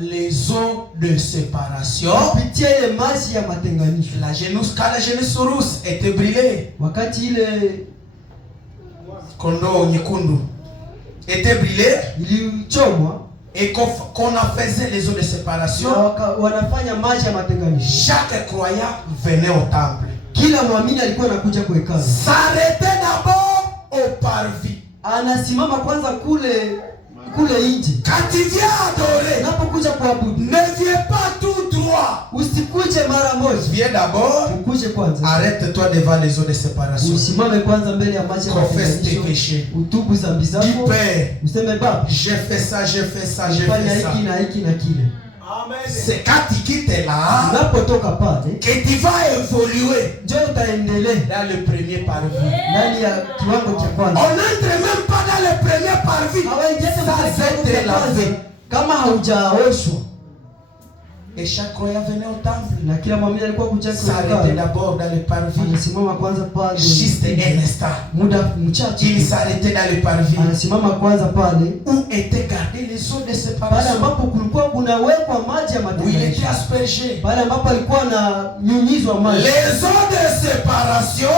les eaux de séparation, la Génosaurus était brûlée. Kondo nyekundu était brûlé et qu'on a fait les eaux de séparation. Chaque croyant venait au temple. S'arrêtait d'abord au parvis. Quand tu viens adorer, ne viens pas tout droit. Viens d'abord, arrête-toi devant les eaux de séparation. Confesse tes péchés. Dis Père, j'ai fait ça, j'ai fait ça, j'ai fait ça. C'est quand tu quittes là que tu vas évoluer dans le premier parvis. On n'entre même pas dans le premier parvis sans être lavé. Et chaque croyant venait au temple. S'arrêtait d'abord dans le parvis. Juste un instant. Il s'arrêtait dans le parvis. Où étaient gardées les eaux de séparation. Où il était aspergé. Les eaux de séparation,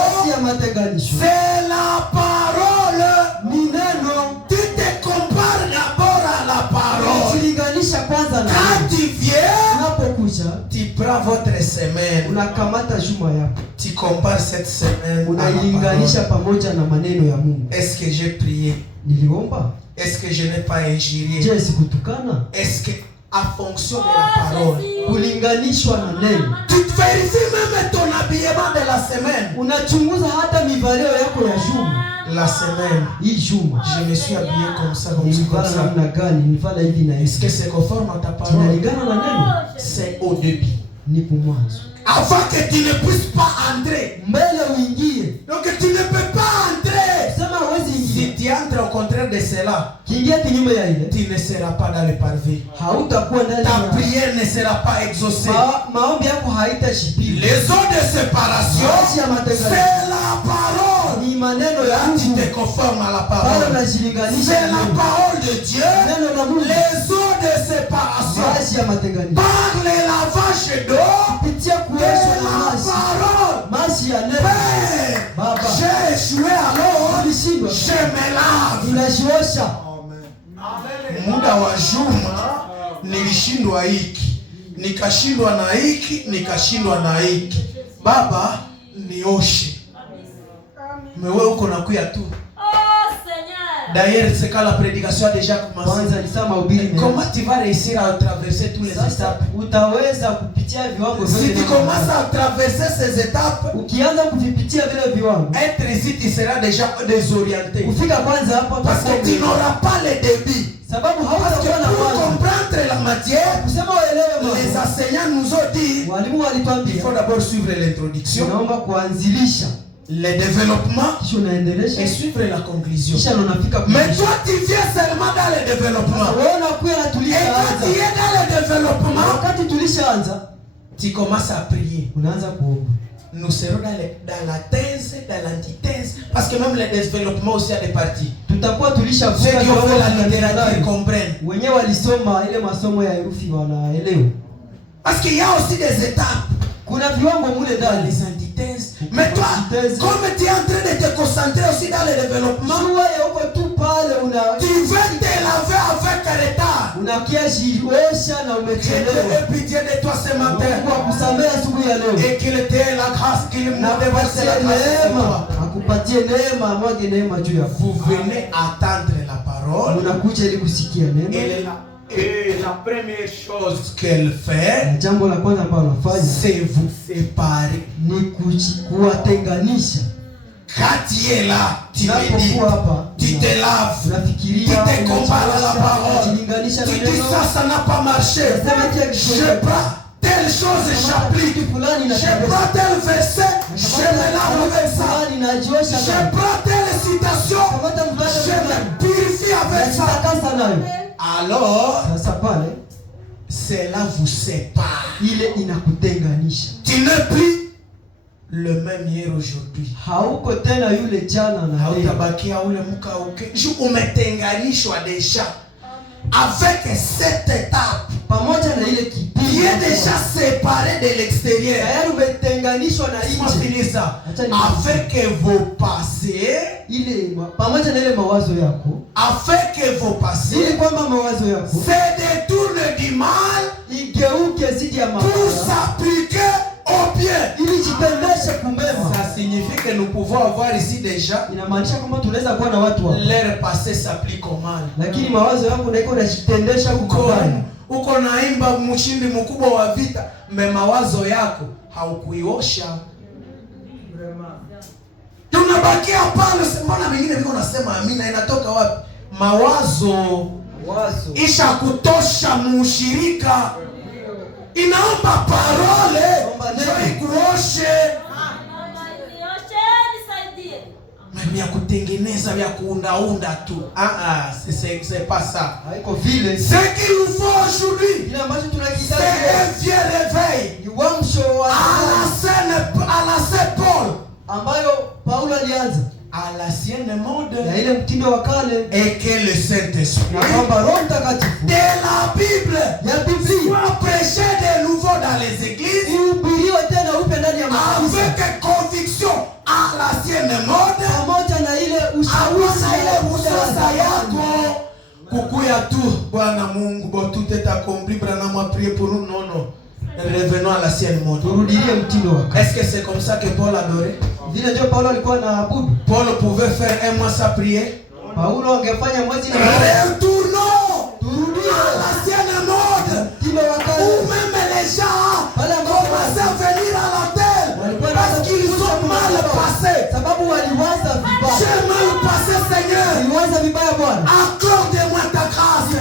c'est la parole. Tu te compares d'abord à la parole. Quand tu viens, tu prends votre semaine, tu compares cette semaine à la parole. Est-ce que j'ai prié? Est-ce que je n'ai pas injurié? Est-ce que en fonction de la parole, tu te vérifies même ton habillement de la semaine? La semaine, je me suis habillé comme ça, comme ça. Est-ce que c'est conforme à ta parole? C'est au début. Avant que tu ne puisses pas entrer. Donc tu ne peux pas entrer. Si tu entres au contraire de cela, tu ne seras pas dans le parvis. Ta prière ne sera pas exaucée. Les eaux de séparation, c'est la parole. Là, tu te conformes à la parole. C'est la parole de Dieu. Les eaux de séparation par les lavages d'eau de la parole. Père, j'ai échoué alors, je me lave. Muda wa juma nilishindwa hiki, nikashindwa na hiki, nikashindwa na hiki. Baba nioshe. Mais uko nakuya tu. D'ailleurs, c'est quand la prédication a déjà commencé. Comment tu vas réussir à traverser tous les étapes? Si tu commences à traverser ces étapes, être ici, tu seras déjà désorienté. Parce que tu n'auras pas le débit. Parce que pour comprendre la matière, les enseignants nous ont dit il faut d'abord suivre l'introduction, le développement et suivre la conclusion. Mais toi tu viens seulement dans le développement. Et quand tu es dans le développement, tu commences à prier. Nous serons dans la thèse, dans l'antithèse, parce que même le développement aussi a des parties. Ceux qui ont fait la littérature comprennent. Parce qu'il y a aussi des étapes. Les antithèses. Mais toi, comme tu es en train de te concentrer aussi dans le développement, tu veux te laver avec retard. Que Dieu ait pitié de toi ce matin. Et qu'il te ait la grâce, qu'il m'avait versé la grâce. Vous venez attendre la parole. Et la première chose qu'elle fait, c'est vous séparer. Quand tu es là, tu médites, tu te laves, tu te compares à la parole. Tu dis ça n'a pas marché. Je prends telle chose et j'applique. Je prends tel verset, je me lave avec ça. Je prends telle citation, je me purifie avec ça. Alors, cela vous sépare. Tu n'es plus le même hier aujourd'hui. Umetenganishwa déjà avec cette étape. est déjà séparé de l'extérieur. Tayari umetenganishwa na nje. Afin que vos passés, ile pamoja na ile mawazo yako, afin que vos passés, ili kwamba mawazo yako se détourne du mal, igeuke zidi ya mabaya, pour s'appliquer au bien, ili jipendeshe kumema. Ça signifie que nous pouvons avoir ici déjà, inamaanisha kwamba tunaweza kuwa na watu hapa, leur passé s'applique au mal, lakini mawazo yako naiko unajitendesha kubaya. Uko naimba mshindi mkubwa wa vita, mawazo yako haukuiosha. Tunabakia pale, mbona wengine wiko nasema amina, inatoka wapi? Mawazo isha kutosha mushirika. Inaomba parole ndio ikuoshe. Vya kutengeneza vya kuundaunda tu. C'est pas ça. Haiko vile. Ce qu'il nous faut aujourd'hui, ile ambacho tunakitaji, c'est un vieux réveil. Ni uamsho wa à la Saint Paul, ambayo Paulo alianza à l'ancienne mode, na ile mtindo wa kale, et que le Saint-Esprit, na kwamba Roho Mtakatifu de la Bible ya Biblia soit prêché de nouveau dans les églises, ihubiriwe tena upya ndani ya makanisa, avec conviction à l'ancienne mode, pamoja na ile ushawishi na ile usasa yako kukuya tu. Bwana Mungu, bon tout est accompli, Branham a prié pour nous. Non. Revenons à l'ancienne mode. Turudilie mtindo wa kale. Est-ce que c'est comme ça que Paul adorait? Vile ndio Paulo alikuwa anaabudu. Paul pouvait faire un mois sans prier. Paulo angefanya mwezi na retournons, turudie à l'ancienne mode. Mtindo wa kale. Ou même les gens commencent à venir à la terre parce qu'ils ont mal passé. Sababu waliwaza vibaya. J'ai mal passé, Seigneur. Waliwaza vibaya Bwana. Accorde-moi ta grâce.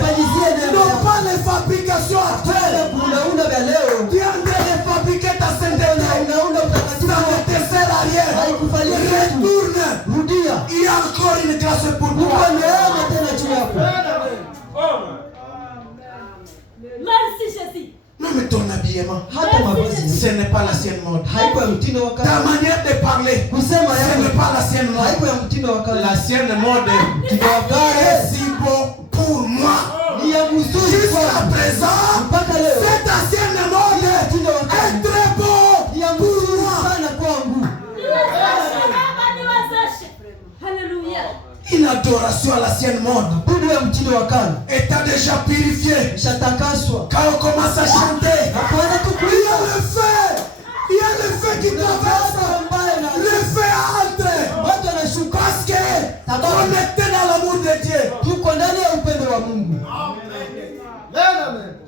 Non pas les fabrications actuelles. Unaunda vya leo. Tu es en train de fabriquer ta sainteté. Unaunda utakatifu. Ça ne te sert à rien. Retourne. Rudia. Il y a encore une grâce pour toi. Uko neema tena juu yako. Merci Jésus. Même ton habillement, ce n'est pas l'ancienne mode. Ta manière de parler, ce n'est pas l'ancienne mode. L'ancienne mode est si beau pour moi. Jusqu'à présent, cette ancienne mode est très beau pour moi. Alléluia. Une adoration à l'ancienne mode étant déjà purifié. Quand on commence à chanter, il y a le feu qui traverse, le feu entre, parce que on était dans l'amour de Dieu.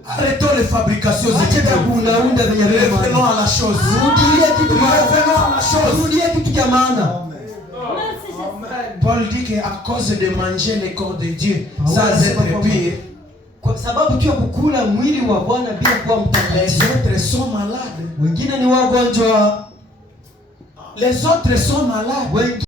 Arrêtons les fabrications. Revenons à la chose. Paul dit qu'à cause de manger le corps de Dieu sans être pire, kwa sababu tu ya kukula mwili wa Bwana bila kuwa les mtakatifu. autres sont malades. Wengine ni wagonjwa. Les autres sont malades.